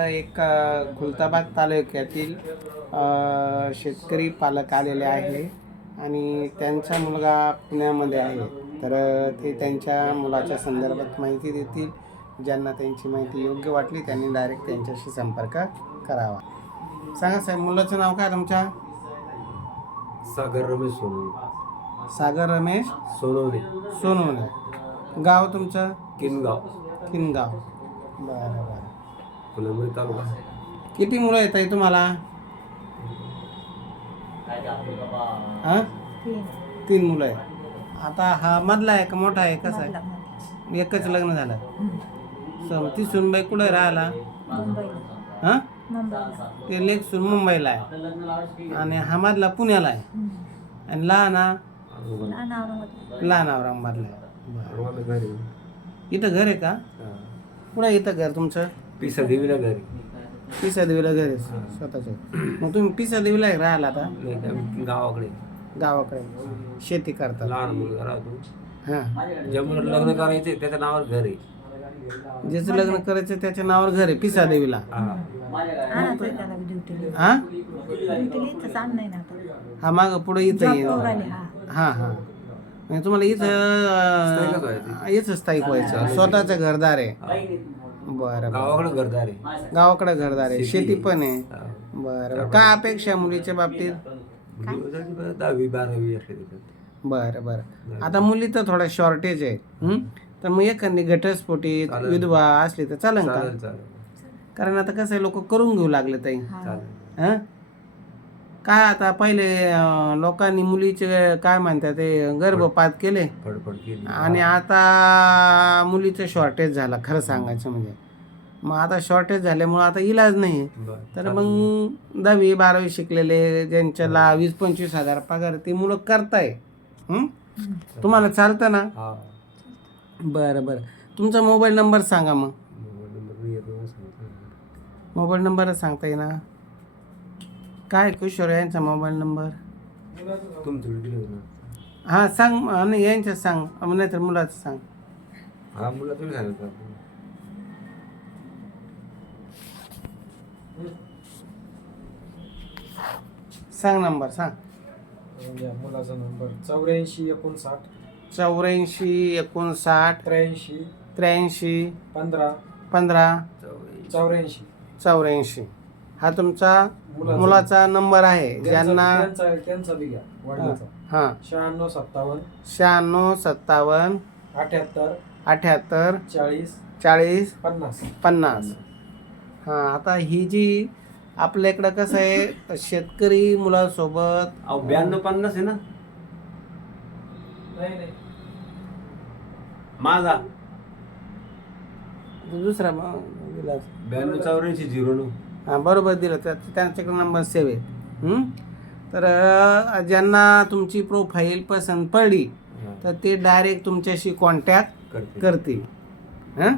एक खुलताबाद तालुक्यातील शेतकरी पालक आलेले आहे आणि त्यांचा मुलगा पुण्यामध्ये आहे. तर ते त्यांच्या मुलाच्या संदर्भात माहिती देतील. ज्यांना त्यांची माहिती योग्य वाटली त्यांनी डायरेक्ट त्यांच्याशी संपर्क करावा. सांगा साहेब मुलाचं नाव काय तुमच्या? सागर रमेश सोनवणे. सागर रमेश सोनवणे. सोनवणे. गाव तुमचं? किनगाव. किनगाव. बरं बरं. फुलंब्री तालुका किती मुलं येत आहे तुम्हाला? हां? तीन मुलं आहे आता हा मधला आहे का मोठा आहे? कसा आहे? एकच लग्न झालं. सम ती सुनबाई कुठे राहिला? हां? ते लेख सुन मुंबईला आहे. आणि हा मधला पुण्याला आहे. आणि लहान हा? लहान औरंगाबादला आहे. इथं घर आहे का? कुठं इथं घर तुमचं? पिसा देवीला घरी. पिसा देवीला घर आहे स्वतःचं मग तुम्ही पिसा देवीला राहिला आता? नाही तर आम्ही गावाकडे. गावाकडे. शेती करता. लहान मुलगा राहतो. हां. ज्या मुलाला लग्न करायचे त्याच्या नावावर घर आहे. ज्याचं लग्न करायचं त्याच्या नावावर घर आहे पिसा देवीला. हा. हा हा? माग पुढे इथं येईल हा. हा म्हणजे तुम्हाला इथं अं, इथं स्थायिक व्हायचं. स्वतःचं घरदार आहे. बरं. गावाकडे घरदार आहे. गावाकडे घरदार आहे. शेती पण आहे. बरं काय अपेक्षा आहे मुलीच्या बाबतीत? दहावी बारावी बरं बरं. आता मुली तर थोडा शॉर्टेज आहे. हं? तर मग एखादी घटस्फोटीत चालेल. विधवा असली तर चालेल का? चालेल चालेल. कारण आता कसं आहे लोक करून घेऊ लागले ताई. चालेल. हं? काय आता पहिले अं, लोकांनी मुलीचे काय म्हणतात ते गर्भपात केले. फडफड केली. आणि आता मुलीचं शॉर्टेज झालं खरं सांगायचं म्हणजे. मग आता शॉर्टेज झाल्यामुळं आता इलाज नाही. बरं. तर मग दहावी बारावी शिकलेले ज्यांच्याला वीस पंचवीस हजार पगार ते मुलं करताय. हं? तुम्हाला चालतं ना? हा. बरं बरं. तुमचा मोबाईल नंबर सांगा मग. मोबाईल नंबर मी येतो सांगतो. मोबाईल नंबरच सांगता येईना. काय किशोर यांचा मोबाईल नंबर तुमच्याकडे दिलं होतं ना. हां सांग आणि यांचं सांग नाही तर मुलाचं सांग. हा मुला तुम्ही सांगितलं सांग नंबर सांग. मुलाचा नंबर चौऱ्याऐंशी एकोणसाठ. चौऱ्याऐंशी एकोणसाठ. त्र्याऐंशी. त्र्याऐंशी. पंधरा. पंधरा. चौऱ्याऐंशी. चौऱ्याऐंशी. हा तुमचा मुलाचा- मुलाचा नंबर आहे ज्यांना त्यांचा त्यांचा बी घ्या वडिलाचा हां. शहाण्णव सत्तावन्न. शहाण्णव सत्तावन्न. अठ्याहत्तर. अठ्याहत्तर. चाळीस. चाळीस. पन्नास. पन्नास. हां आता ही जी आपल्या इकडं कसं आहे शेतकरी मुलासोबत अहो ब्याण्णव पन्नास आहे ना? नाही नाही. माझा. दुसरा मग ब्याण्णव चौऱ्याऐंशी झिरो नऊ. हां बरोबर दिलं. तर त्यांच्याकडे नंबर सेव्ह आहे? तर ज्यांना तुमची प्रोफाईल पसंत पडली. तर ते डायरेक्ट तुमच्याशी कॉन्टॅक्ट करते करतील. हां?